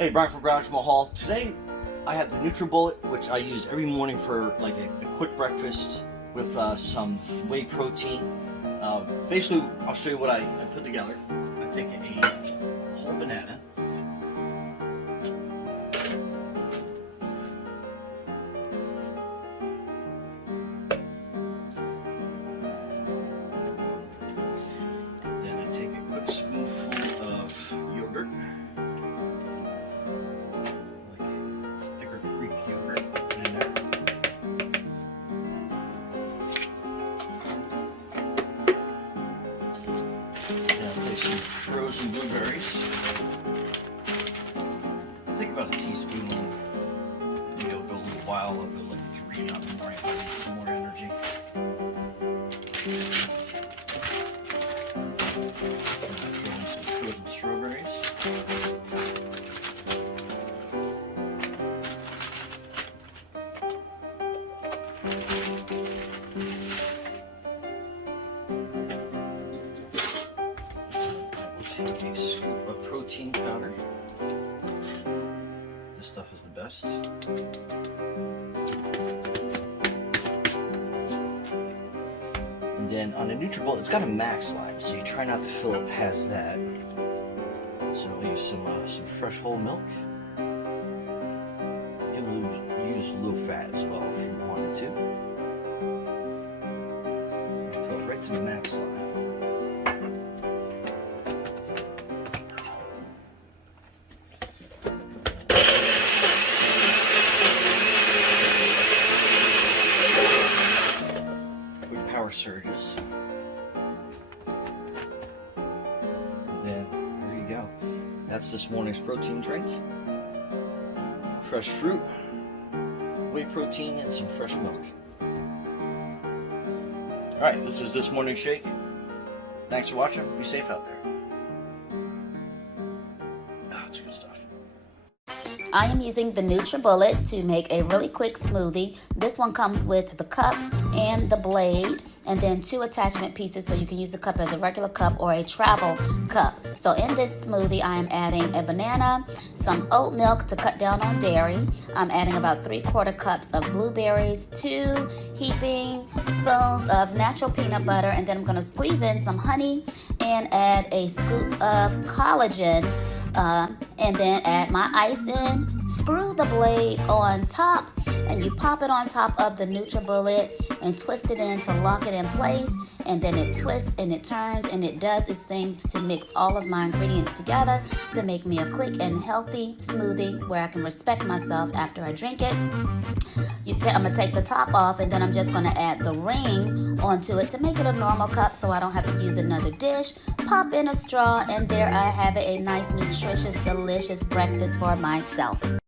Hey, Brian from Garage Mahal. Today I have the NutriBullet, which I use every morning for like a quick breakfast with some whey protein. Basically, I'll show you what I put together. I take a whole banana. Then I take a quick spoonful of yogurt. Some frozen blueberries. I think about a teaspoon. Maybe I'll go a little while. I'll go like 3 out in the morning if I need some more energy. Throw in some frozen strawberries. Take a scoop of protein powder. This stuff is the best. And then on a NutriBullet, it's got a max line, so you try not to fill it past that. So I'll use some fresh whole milk. You can use low fat as well if you wanted to. Fill it right to the max line. Power surges. And then there you go. That's this morning's protein drink. Fresh fruit, whey protein, and some fresh milk. Alright, this is this morning's shake. Thanks for watching. Be safe out there. It's good stuff. I am using the NutriBullet to make a really quick smoothie. This one comes with the cup and the blade, and then 2 attachment pieces so you can use the cup as a regular cup or a travel cup. So in this smoothie, I am adding a banana, some oat milk to cut down on dairy. I'm adding about 3/4 cups of blueberries, 2 heaping spoons of natural peanut butter, and then I'm going to squeeze in some honey and add a scoop of collagen. And then add my ice in, screw the blade on top, and you pop it on top of the NutriBullet and twist it in to lock it in place, and then it twists and it turns and it does its thing to mix all of my ingredients together to make me a quick and healthy smoothie where I can respect myself after I drink it. I'm going to take the top off, and then I'm just going to add the ring onto it to make it a normal cup so I don't have to use another dish. Pop in a straw, and there I have it, a nice, nutritious, delicious breakfast for myself.